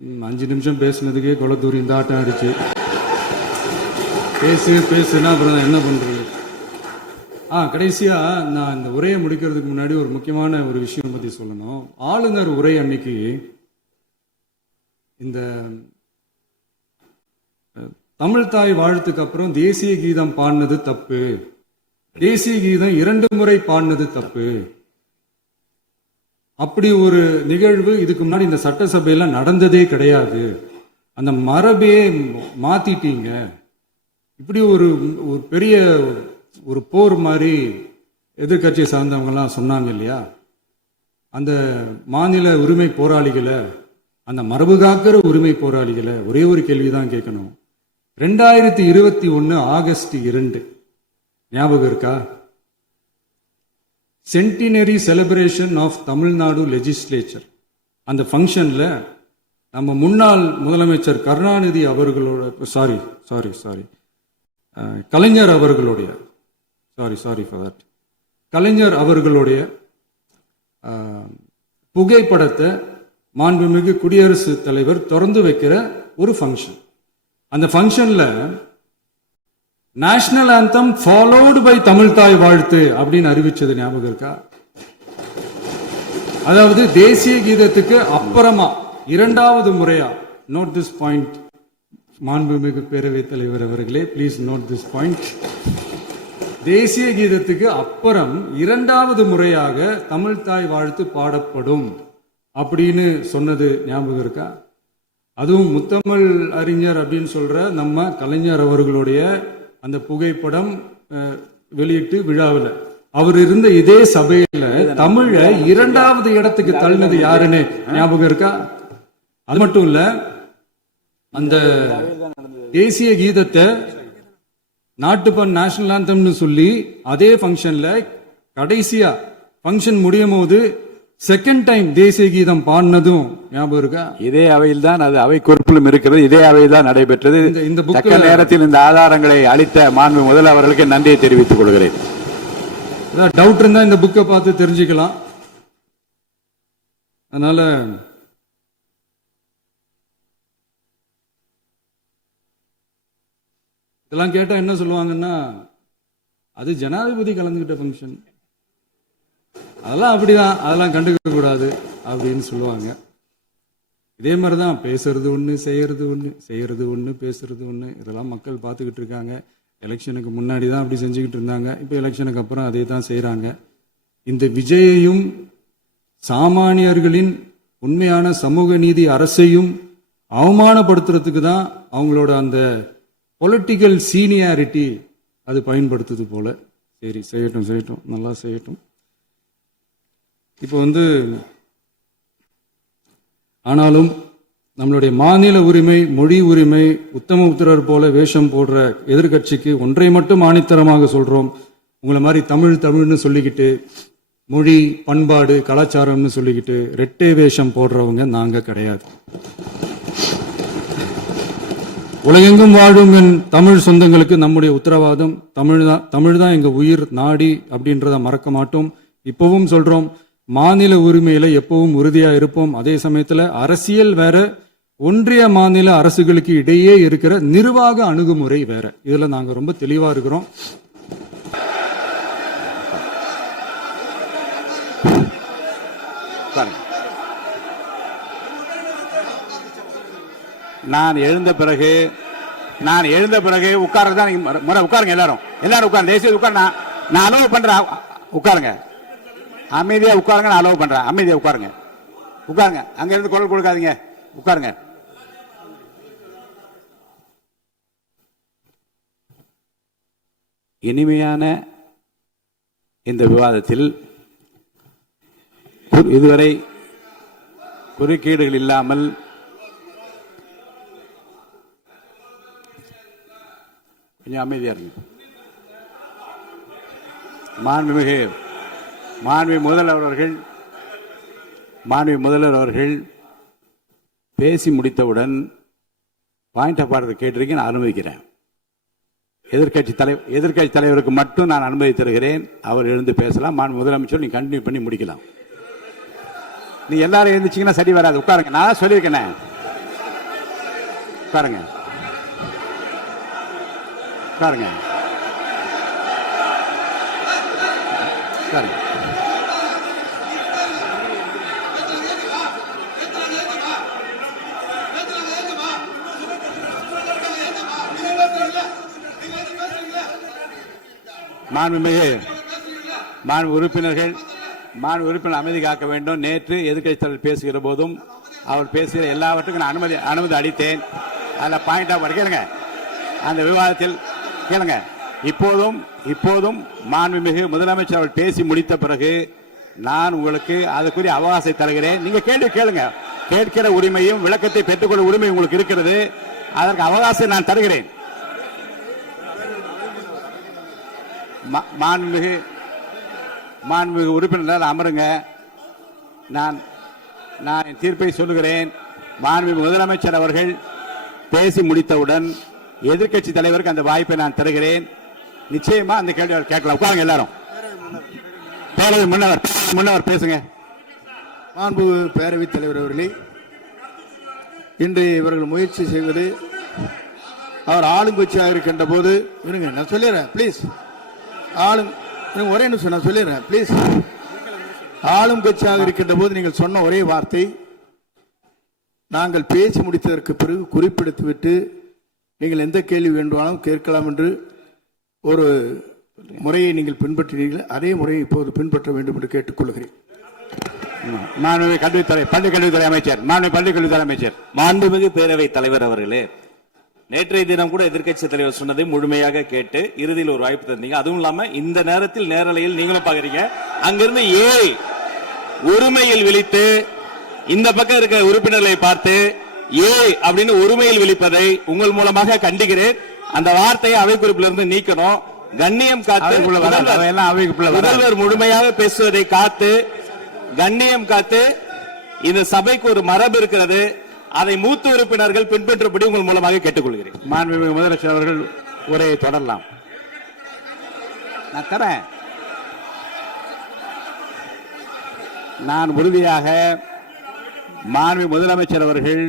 5 நிமிஷம் பேசுனதுக்கே கொலத்தூரி இந்த ஆட்டம் அடிச்சு பேசுனா அப்புறம் என்ன பண்றது? கடைசியா நான் இந்த உரையை முடிக்கிறதுக்கு முன்னாடி ஒரு முக்கியமான ஒரு விஷயம் பத்தி சொல்லணும். ஆளுநர் உரை அன்னைக்கு இந்த தமிழ் தாய் வாழ்த்துக்கு அப்புறம் தேசிய கீதம் பாடினது தப்பு, தேசிய கீதம் 2 முறை பாடினது தப்பு, அப்படி ஒரு நிகழ்வு இதுக்கு முன்னாடி இந்த சட்டசபையில நடந்ததே கிடையாது, அந்த மரபே மாத்திட்டீங்க, இப்படி ஒரு பெரிய ஒரு போர் மாதிரி எதிர்கட்சியை சார்ந்தவங்கலாம் சொன்னாங்க இல்லையா? அந்த மாநில உரிமை போராளிகளை, அந்த மரபு காக்கிற உரிமை போராளிகளை ஒரே ஒரு கேள்விதான் கேட்கணும். 2021 ஆகஸ்ட் 2 ஞாபகம் இருக்கா? Centenary celebration of Tamil Nadu legislature. அந்த ஃபங்க்ஷன்ல நம்ம முன்னாள் முதலமைச்சர் கருணாநிதி அவர்களோட கலைஞர் அவர்களுடைய கலைஞர் அவர்களுடைய புகைப்படத்தை மாண்புமிகு குடியரசுத் தலைவர் திறந்து வைக்கிற ஒரு ஃபங்க்ஷன். அந்த ஃபங்க்ஷன்ல national anthem followed by Tamil Thai Vazhthu அப்படின்னு அறிவிச்சது ஞாபகம் இருக்கா? அதாவது தேசிய கீதத்துக்கு அப்புறமா 2வது முறையா, நோட் திஸ் பாயிண்ட் மாண்புமிகு பேரவைத் தலைவர் அவர்களே, பிளீஸ் நோட் திஸ் பாயிண்ட். தேசிய கீதத்துக்கு அப்புறம் 2வது முறையாக தமிழ் தாய் வாழ்த்து பாடப்படும் அப்படின்னு சொன்னது ஞாபகம் இருக்கா? அதுவும் முத்தமிழ் அறிஞர் அப்படின்னு சொல்ற நம்ம கலைஞர் அவர்களுடைய அந்த புகைப்படம் வெளியிட்டு விழாவில் அவர் இருந்த இதே சபையில தமிழ 2வது இடத்துக்கு தள்ளினது யாருன்னு ஞாபகம் இருக்கா? அது மட்டும் இல்ல, அந்த தேசிய கீதத்தை நாட்டுப்பண் நேஷனல் ஆந்தம்னு சொல்லி அதே ஃபங்க்ஷன்ல கடைசியா ஃபங்க்ஷன் முடியும் போது செகண்ட் டைம் தேசிய கீதம் பாடினதும் ஞாபகம் இருக்கா? இதே அவையில் தான், அது அவை குறிப்பிலும் இருக்கிறது, இதே அவையில் தான் நடைபெற்றது. இந்த புக்க நேரத்தில் இந்த ஆதாரங்களை அளித்த மாண்பு முதல் அவர்களுக்கு நன்றியை தெரிவித்துக் கொள்கிறேன். டவுட் இருந்தா இந்த புக்கை பார்த்து தெரிஞ்சுக்கலாம். அதனால இதெல்லாம் கேட்டா என்ன சொல்லுவாங்கன்னா, அது ஜனாதிபதி கலந்துகிட்ட ஃபங்க்ஷன், அதெல்லாம் அப்படிதான், அதெல்லாம் கண்டுக்க கூடாது அப்படின்னு சொல்லுவாங்க. இதே மாதிரிதான் பேசுறது ஒண்ணு, செய்யறது ஒண்ணு, பேசுறது ஒண்ணு. இதெல்லாம் மக்கள் பார்த்துக்கிட்டு இருக்காங்க. எலெக்ஷனுக்கு முன்னாடி தான் அப்படி செஞ்சுக்கிட்டு இருந்தாங்க, இப்போ எலெக்ஷனுக்கு அப்புறம் அதே தான் செய்யறாங்க. இந்த விஜயையும் சாமானியர்களின் உண்மையான சமூக நீதி அரசையும் அவமானப்படுத்துறதுக்கு தான் அவங்களோட அந்த பொலிட்டிக்கல் சீனியாரிட்டி அது பயன்படுத்துது போல. சரி, செய்யட்டும், நல்லா செய்யட்டும். இப்போ ஆனாலும் நம்மளுடைய மாநில உரிமை, மொழி உரிமை, உத்தம உத்தரர் போல வேஷம் போடுற எதிர்கட்சிக்கு ஒன்றை மட்டும் ஆணித்தரமாக சொல்றோம். உங்களை மாதிரி தமிழ்னு சொல்லிக்கிட்டு, மொழி, பண்பாடு, கலாச்சாரம்னு சொல்லிக்கிட்டு ரெட்டை வேஷம் போடுறவங்க நாங்க கிடையாது. உலகெங்கும் வாழும் என் தமிழ் சொந்தங்களுக்கு நம்முடைய உத்தரவாதம் தமிழ் தான் எங்க உயிர் நாடி அப்படின்றத மறக்க மாட்டோம். இப்பவும் சொல்றோம், மாநில உரிமையில எப்பவும் உறுதியா இருப்போம். அதே சமயத்துல அரசியல் வேற, ஒன்றிய மாநில அரசுகளுக்கு இடையே இருக்கிற நிர்வாக அணுகுமுறை வேற. இதுல நாங்க ரொம்ப தெளிவா இருக்கிறோம். நான் எழுந்த பிறகு உட்கார்றதான் முறை. உட்காருங்க, எல்லாரும் உட்காருங்க, தேசிய உட்கார். நான் அலோவ் பண்றேன், உட்காருங்க, அமைதியா உட்காருங்க, நான் அலோவ் பண்றேன், அமைதியா உட்காருங்க. அங்க இருந்து குரல் கொடுக்காதீங்க, உட்காருங்க. இனிமையான இந்த விவாதத்தில் இதுவரை குறுக்கீடுகள் இல்லாமல் கொஞ்சம் அமைதியா இருங்க. மாண்புமிகு முதல்வர் அவர்கள் பேசி முடித்தவுடன் பாயிண்ட் ஆஃப் ஆர்டர் கேட்டிருக்கேன், நான் அனுமதிக்கிறேன். எதிர்கட்சி தலைவருக்கு மட்டும் நான் அனுமதி தருகிறேன். அவர் எழுந்து பேசலாம். மாண்பு முதலமைச்சர் நீங்க கண்டினியூ பண்ணி முடிக்கலாம். நீ எல்லாரும் எழுந்துச்சீங்கன்னா சரி வராது. உட்காருங்க, நான் சொல்லியிருக்கேன். உட்காருங்க உட்காருங்க உட்காருங்க. மாண்பு உறுப்பினர்கள் அமைதி காக்க வேண்டும். நேற்று எதிர்க்கட்சி தலைவர் பேசுகிற போதும் அவர் பேசுகிற எல்லாவற்றுக்கும் நான் அனுமதி அளித்தேன். அதில் பாயிண்ட் ஆஃப் கேளுங்க, அந்த விவாதத்தில் கேளுங்க. இப்போதும் மாண்புமிகு முதலமைச்சர் அவர்கள் பேசி முடித்த பிறகு நான் உங்களுக்கு அதுக்குரிய அவகாசத்தை தருகிறேன். நீங்க கேள்வி கேளுங்க. கேட்கிற உரிமையும் விளக்கத்தை பெற்றுக்கொள்ள உரிமை உங்களுக்கு இருக்கிறது. அதற்கு அவகாசம் நான் தருகிறேன். மாண்புமிகு உறுப்பினர் அமருங்க. நான் என் தீர்ப்பை சொல்லுகிறேன். மாண்புமிகு முதலமைச்சர் அவர்கள் பேசி முடித்தவுடன் எதிர்க்கட்சி தலைவருக்கு அந்த வாய்ப்பை நான் தருகிறேன். நிச்சயமா அந்த கேள்வி கேட்கலாம். உட்காருங்க எல்லாரும். பேரவை முன்னவர் பேசுங்க. மாண்பு பேரவைத் தலைவர் அவர்களே, இன்று இவர்கள் முயற்சி செய்வது அவர் ஆளுங்கட்சியாக இருக்கின்ற போது இருங்க, நான் சொல்லிடுறேன் பிளீஸ். ஒரே நிமிஷம் நான் சொல்லிடுறேன் பிளீஸ். ஆளும் கட்சியாக இருக்கின்ற போது நீங்கள் சொன்ன ஒரே வார்த்தை, நாங்கள் பேசி முடித்ததற்கு பிறகு குறிப்பிடுத்துவிட்டு நீங்கள் எந்த கேள்வி வேண்டுமானாலும் கேட்கலாம் என்று ஒரு முறையை நீங்கள் பின்பற்றினீர்கள். அதே முறையை இப்போது பின்பற்ற வேண்டும் என்று கேட்டுக்கொள்கிறேன். பள்ளிக்கல்வித்துறை அமைச்சர். மாண்புமிகு பேரவைத் தலைவர் அவர்களே, நேற்றைய தினம் கூட எதிர்க்கட்சி தலைவர் சொன்னதை முழுமையாக கேட்டு இறுதியில் ஒரு வாய்ப்பு தந்தீங்க. அதுவும் இல்லாம இந்த நேரத்தில் நேரலையில் நீங்களும் பாக்குறீங்க. அங்கிருந்து உரிமையில் விழித்து இந்த பக்கம் இருக்க உறுப்பினர்களை பார்த்து அப்படின்னு உரிமையில் விழிப்பதை உங்கள் மூலமாக கண்டிக்கிறேன். அந்த வார்த்தையை அவை குறிப்பிலிருந்து நீக்கணும். கண்ணியம் காத்து முதல்வர் முழுமையாக பேசுவதை காத்து கண்ணியம் காத்து இந்த சபைக்கு ஒரு மரபு இருக்கிறது. அதை மூத்த உறுப்பினர்கள் பின்பற்றபடி உங்கள் மூலமாக கேட்டுக்கொள்கிறேன். மாண்புமிகு முதலமைச்சர் அவர்கள் உரையை தொடரலாம். நான் தரேன். நான் உறுதியாக மாண்புமிகு முதலமைச்சர் அவர்கள்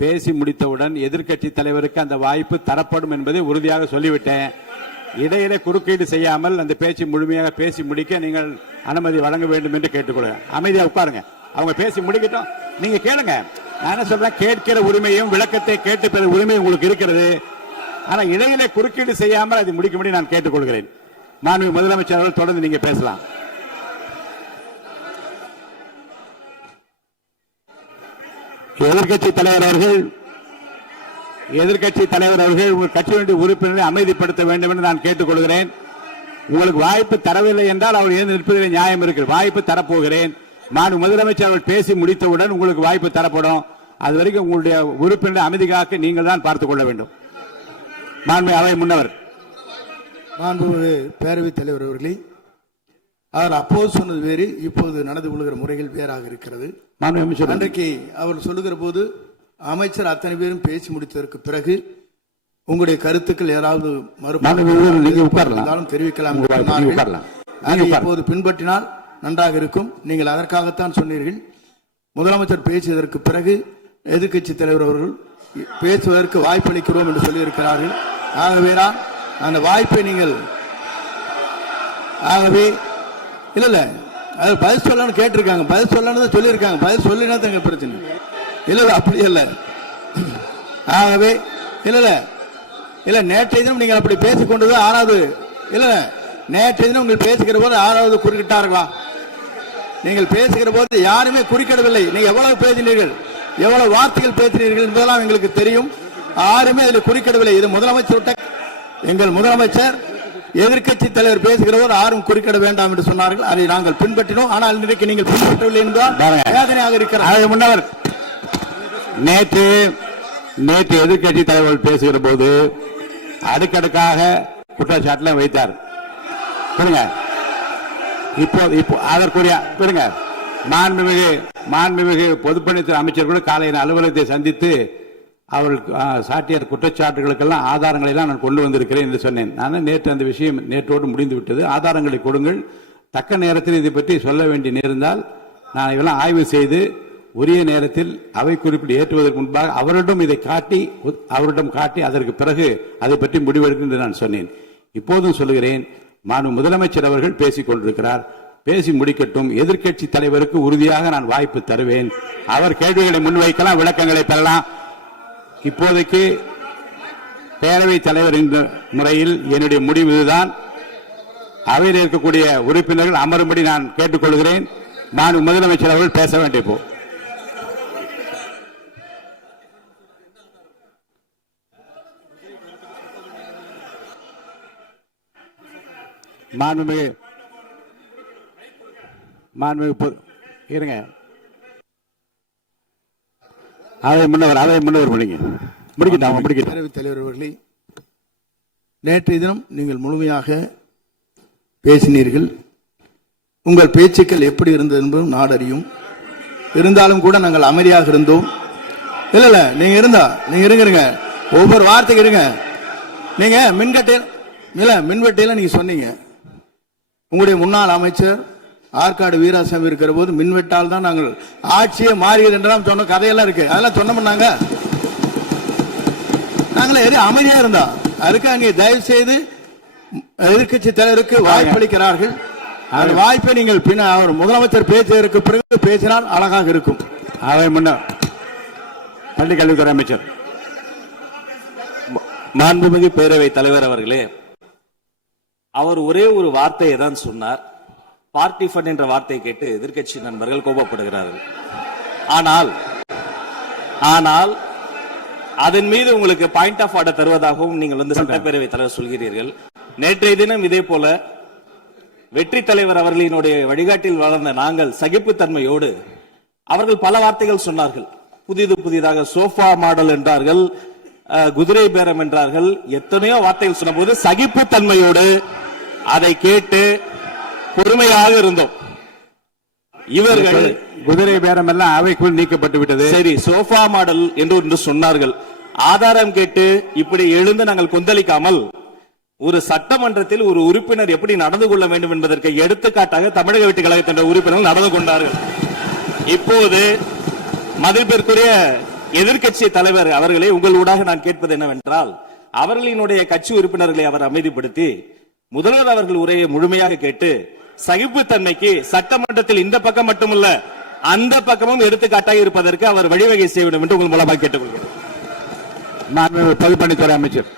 பேசி முடித்தவுடன் எதிர்க்கட்சி தலைவருக்கு அந்த வாய்ப்பு தரப்படும் என்பதை உறுதியாக சொல்லிவிட்டேன். இடையிலே குறுக்கீடு செய்யாமல் அந்த பேச்சு முழுமையாக பேசி முடிக்க நீங்கள் அனுமதி வழங்க வேண்டும் என்று கேட்டுக்கொள்கிறேன். அமைதியாக உட்காருங்க. அவங்க பேசி முடிக்கட்டும், நீங்க கேளுங்க. நான் என்ன சொல்றேன், கேட்கிற உரிமையும் விளக்கத்தை கேட்டு பெற உரிமை உங்களுக்கு இருக்கிறது. ஆனா இடையிலே குறுக்கீடு செய்யாமல் அதை முடிக்கும்படி நான் கேட்டுக்கொள்கிறேன். மாண்புமிகு முதலமைச்சர் அவர்கள் தொடர்ந்து நீங்க பேசலாம். எதிர்க்கட்சி தலைவர் அவர்கள் உங்கள் கட்சியினுடைய உறுப்பினரை அமைதிப்படுத்த வேண்டும் என்று நான் கேட்டுக்கொள்கிறேன். உங்களுக்கு வாய்ப்பு தரவில்லை என்றால் அவர் எழுந்து நிற்பதில் நியாயம் இருக்கிறது. வாய்ப்பு தரப்போகிறேன். மாண்பு முதலமைச்சர் அவர்கள் பேசி முடித்தவுடன் உங்களுக்கு வாய்ப்பு தரப்படும். அது வரைக்கும் உங்களுடைய உறுப்பினரை அமைதி காக்க நீங்கள் தான் பார்த்துக் கொள்ள வேண்டும். மாண்பு அவை முன்னவர். மாண்பு பேரவைத் தலைவர் அவர்களே, அவர் அப்போது சொன்னது வேறு, இப்போது நடந்து கொள்கிற முறைகள் வேறாக இருக்கிறது. அன்றைக்கு அவர் சொல்லுகிற போது அமைச்சர் அத்தனை பேரும் பேசி முடித்ததற்கு பிறகு உங்களுடைய கருத்துக்கள் ஏதாவது மறுபடியும் தெரிவிக்கலாம். இப்போது பின்பற்றினால் நன்றாக இருக்கும். நீங்கள் அதற்காகத்தான் சொன்னீர்கள். முதலமைச்சர் பேசியதற்கு பிறகு எதிர்க்கட்சி தலைவர் அவர்கள் பேசுவதற்கு வாய்ப்பளிக்கிறோம் என்று சொல்லியிருக்கிறார்கள். ஆகவே தான் அந்த வாய்ப்பை நீங்கள் இல்ல அது பதில் சொல்லணும்னு கேட்டிருக்காங்க. பதில் சொல்லணும் சொல்லியிருக்காங்க. பதில் சொல்லினா தங்க பிரச்சனை இல்ல. அப்படி இல்ல. ஆகவே இல்ல நேற்றைய தினம் நீங்கள் அப்படி பேசிக்கொண்டது ஆறாவது இல்ல. நேற்றைய தினம் நீங்கள் பேசுகிற போது ஆறாவது குறுக்கிட்டார்களா? நீங்கள் பேசுகிற போது யாருமே குறுக்கிடவில்லை. நீங்க எவ்வளவு பேசினீர்கள், எவ்வளவு வார்த்தைகள் பேசினீர்கள் என்பதெல்லாம் எங்களுக்கு தெரியும். யாருமே அதில் குறுக்கிடவில்லை. இது முதலமைச்சர், எங்கள் முதலமைச்சர் எதிர்க்கட்சி தலைவர் பேசுகிற போது யாரும் குறுக்கிட வேண்டாம் என்று சொன்னார்கள். அதை நாங்கள் பின்பற்றினோம். ஆனால் இன்றைக்கு நீங்கள் பின்பற்றவில்லை என்பதால் வேதனையாக இருக்கிறார். முன்னவர் நேற்று எதிர்க்கட்சி தலைவர் பேசுகிற போது அடுக்கடுக்காக குற்றச்சாட்டுல வைத்தார். இப்போ அதற்குரிய மாண்புமிகு பொதுப்பணித்துறை அமைச்சர் கூட காலையில் அலுவலகத்தை சந்தித்து அவர்கள் சாட்டிய குற்றச்சாட்டுகளுக்கெல்லாம் ஆதாரங்களை எல்லாம் நான் கொண்டு வந்திருக்கிறேன் என்று சொன்னேன். நான் நேற்று அந்த விஷயம் நேற்றோடு முடிந்து விட்டது. ஆதாரங்களை கொடுங்கள். தக்க நேரத்தில் இதை பற்றி சொல்ல வேண்டிய நேர்ந்தால் நான் இதெல்லாம் ஆய்வு செய்து உரிய நேரத்தில் அவை குறிப்பில் ஏற்றுவதற்கு முன்பாக அவரிடம் காட்டி அதற்கு பிறகு அதை பற்றி முடிவெடுக்கும் என்று நான் சொன்னேன். இப்போதும் சொல்லுகிறேன், முதலமைச்சர் அவர்கள் பேசிக் கொண்டிருக்கிறார், பேசி முடிக்கட்டும். எதிர்க்கட்சி தலைவருக்கு உறுதியாக நான் வாய்ப்பு தருவேன். அவர் கேள்விகளை முன்வைக்கலாம், விளக்கங்களை பெறலாம். இப்போதைக்கு பேரவைத் தலைவர் என்ற முறையில் என்னுடைய முடிவு இதுதான். அவையில் இருக்கக்கூடிய உறுப்பினர்கள் அமரும்படி நான் கேட்டுக்கொள்கிறேன். முதலமைச்சர் அவர்கள் பேச வேண்டிய போ இருங்க. அவை முன்னவர் முடிக்கட்டும். பேரவைத் தலைவர் அவர்களே, நேற்றைய தினம் நீங்கள் முழுமையாக பேசினீர்கள். உங்கள் பேச்சுக்கள் எப்படி இருந்தது என்பதும் நாடறியும். இருந்தாலும் கூட நாங்கள் அமைதியாக இருந்தோம். இல்ல நீங்க இருங்க, ஒவ்வொரு வார்த்தைக்கு இருங்க. நீங்க மின்வெட்டையில நீங்க சொன்னீங்க, உங்களுடைய முன்னாள் அமைச்சர் ஆற்காடு வீராசாமி இருக்கிற போது மின்வெட்டால் தான் நாங்கள் ஆட்சியே மாறியது என்றெல்லாம் சொன்ன கதையெல்லாம் இருக்கு. அதெல்லாம் சொன்னோம்னாங்க, நாங்களே அமைதியா இருந்தோம். அதுக்கு அங்கே தயவு செய்து எதிர்கட்சி தலைவருக்கு வாய்ப்பளிக்கிறார்கள். அந்த வாய்ப்பை நீங்கள் அவர் முதலமைச்சர் பேச்சதற்கு பிறகு பேசினால் அழகாக இருக்கும். அவை பள்ளி கல்வித்துறை அமைச்சர் மாண்புமிகு பேரவைத் தலைவர் அவர்களே, அவர் ஒரே ஒரு வார்த்தையை தான் சொன்னார். பார்ட்டி ஃபண்ட் என்ற வார்த்தையை கேட்டு எதிர்க்கட்சி நண்பர்கள் கோபப்படுகிறார்கள். ஆனால் அதன் மீது உங்களுக்கு பாயிண்ட் ஆஃப் ஆர்டர் தருவதாகவும் நீங்கள் சட்டப்பேரவைத் தலைவர் சொல்கிறீர்கள். நேற்றைய தினம் இதே போல வெற்றி தலைவர் அவர்களினுடைய வழிகாட்டில் வளர்ந்த நாங்கள் சகிப்புத்தன்மையோடு அவர்கள் பல வார்த்தைகள் சொன்னார்கள். புதிதாக சோஃபா மாடல் என்றார்கள், குதிரை பேரம் என்றார்கள், எத்தனையோ வார்த்தைகள் சொன்ன போது சகிப்புத்தன்மையோடு அதை கேட்டு பொறுமையாக இருந்தோம். இவர்கள் குதிரை பேரம் எல்லாம் அவைக்குள் நீக்கப்பட்டு விட்டது. சரி, சோஃபா மாடல் என்று சொன்னார்கள். ஆதாரம் கேட்டு இப்படி எழுந்து நாங்கள் கொந்தளிக்காமல் ஒரு சட்டமன்றத்தில் ஒரு உறுப்பினர் எப்படி நடந்து கொள்ள வேண்டும் என்பதற்கு எடுத்துக்காட்டாக தமிழக வெற்றி கழகத்தின் உறுப்பினர்கள் நடந்து கொண்டார்கள். இப்போது மதிப்பிற்குரிய எதிர்க்கட்சி தலைவர் அவர்களே, உங்களூடாக நான் கேட்பது என்னவென்றால், அவர்களினுடைய கட்சி உறுப்பினர்களை அவர் அமைதிப்படுத்தி முதல்வர் அவர்கள் உரையை முழுமையாக கேட்டு சகிப்புத்தன்மைக்கு சட்டமன்றத்தில் இந்த பக்கம் மட்டுமல்ல அந்த பக்கமும் எடுத்துக்காட்டாக இருப்பதற்கு அவர் வழிவகை செய்ய வேண்டும் என்று உங்கள் மூலமாக கேட்டுக்கொள்கிறேன். பொதுப்பணித்துறை அமைச்சர்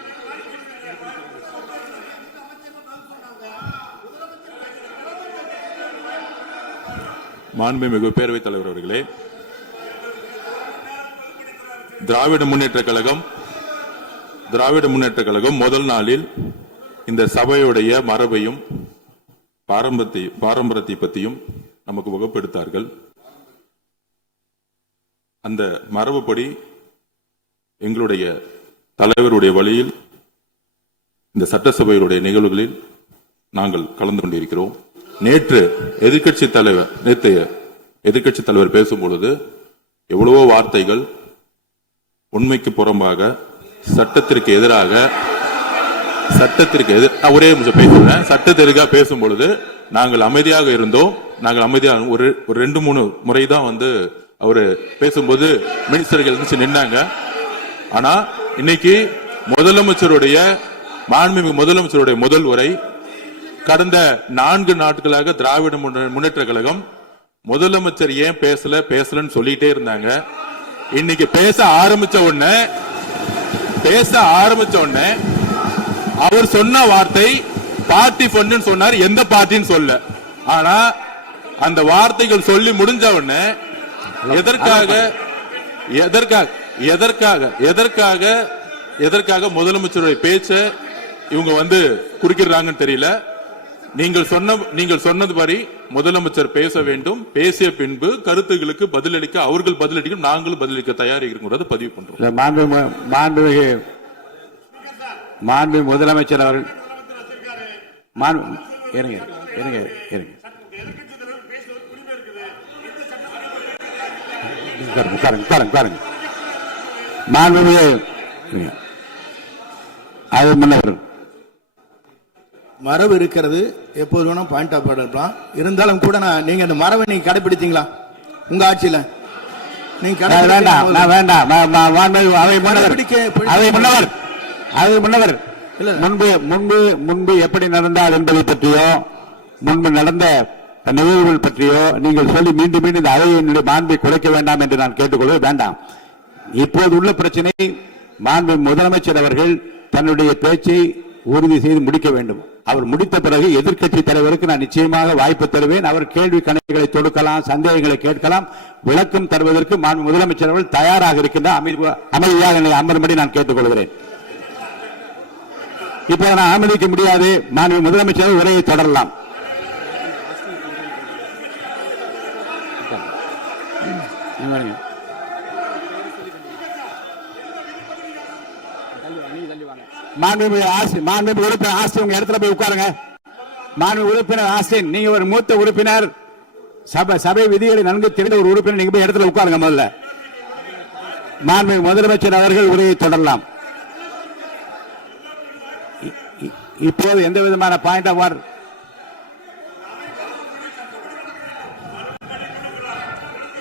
மாண்புமிகு பேரவைத் தலைவர் அவர்களே, திராவிட முன்னேற்ற கழகம் முதல் நாளில் இந்த சபையுடைய மரபையும் பாரம்பரியத்தை பற்றியும் நமக்கு வகுப்படுத்தார்கள். அந்த மரபுப்படி எங்களுடைய தலைவருடைய வழியில் இந்த சட்டசபையுடைய நிகழ்வுகளில் நாங்கள் கலந்து கொண்டிருக்கிறோம். நேற்று எதிர்க்கட்சி தலைவர் பேசும் பொழுது எவ்வளவோ வார்த்தைகள் உண்மைக்கு புறம்பாக சட்டத்திற்கு எதிராக ஒரே நிமிஷம் பேசுறேன். சட்டத்திற்காக பேசும் பொழுது நாங்கள் அமைதியாக இருந்தோம். ஒரு 2-3 முறை தான் அவரு பேசும்போது மினிஸ்டர்கள் நின்னாங்க. ஆனா இன்னைக்கு மாண்புமிகு முதலமைச்சருடைய முதல் உரை, கடந்த 4 நாட்களாக திராவிட முன்னேற்ற கழகம் முதலமைச்சர் ஏன் பேசலன்னு சொல்லிட்டே இருந்தாங்க. இன்னைக்கு பேச ஆரம்பிச்ச உடனே அவர் சொன்ன வார்த்தை பார்ட்டி ஃபண்ட் சொன்னார். எந்த பார்ட்டின்னு சொல்ல, ஆனா அந்த வார்த்தைகள் சொல்லி முடிஞ்ச உடனே எதற்காக முதலமைச்சருடைய பேச்ச இவங்க குறுக்கிறாங்கன்னு தெரியல. நீங்கள் சொன்னதுபடி முதலமைச்சர் பேச வேண்டும். பேசிய பின்பு கருத்துகளுக்கு பதிலளிக்க அவர்கள் பதிலளிக்கும், நாங்களும் பதிலளிக்க தயாராக இருக்கிறது பதிவு பண்றோம். மாண்பு முதலமைச்சர் அவர்கள் மரபு இருக்கிறது, எப்போது வேணும் பாயிண்ட் ஆஃப் ஆர்டர் இருக்கலாம். இருந்தாலும் கூட நீங்க அந்த மரபை நீங்க கடைபிடித்தீங்களா உங்க ஆட்சியில? நீங்க நான் வேண்டாம் நான் வேண்டாம் அவை முன்னவர் கடைபிடிக்க- அவை முன்னவர் அவை முன்னவர் இல்ல. முன்பு முன்பு முன்பு எப்படி நடந்தால் என்பதை பற்றியோ முன்பு நடந்த நிகழ்வுகள் பற்றியோ நீங்கள் சொல்லி மீண்டும் மீண்டும் இந்த அவையினுடைய மாண்பை குறைக்க வேண்டாம் என்று நான் கேட்டுக்கொள்வது வேண்டாம். இப்போது உள்ள பிரச்சனை மாண்பு முதலமைச்சர் அவர்கள் தன்னுடைய பேச்சை உறுதி செய்து முடிக்க வேண்டும். அவர் முடித்த பிறகு எதிர்க்கட்சி தலைவருக்கு நான் நிச்சயமாக வாய்ப்பு தருவேன். அவர் கேள்வி கணைகளை தொடுக்கலாம், சந்தேகங்களை கேட்கலாம், விளக்கம் தருவதற்கு மாண்பு முதலமைச்சர் அவர்கள் தயாராக இருக்கின்றார். அமைதியாக என்னை அமரும்படி நான் கேட்டுக்கொள்கிறேன். இப்போது நான் அனுமதிக்க முடியாது. மாண்பு முதலமைச்சர் உரையை தொடரலாம். மாண்புமிகு உறுப்பினர் ஆஸ்தின் உங்க இடத்துல போய் உட்காருங்க. மாண்புமிகு உறுப்பினர் ஆஸ்தின், நீங்க ஒரு மூத்த உறுப்பினர், சபை விதிகளை நன்கு தெரிந்த ஒரு உறுப்பினர், நீங்க போய் இடத்துல உட்காருங்க. முதல்ல மாண்புமிகு முதலமைச்சர் அவர்கள் உரையை தொடரலாம். இப்போது எந்த விதமான பாயிண்ட் ஆஃப் ஆர்டர்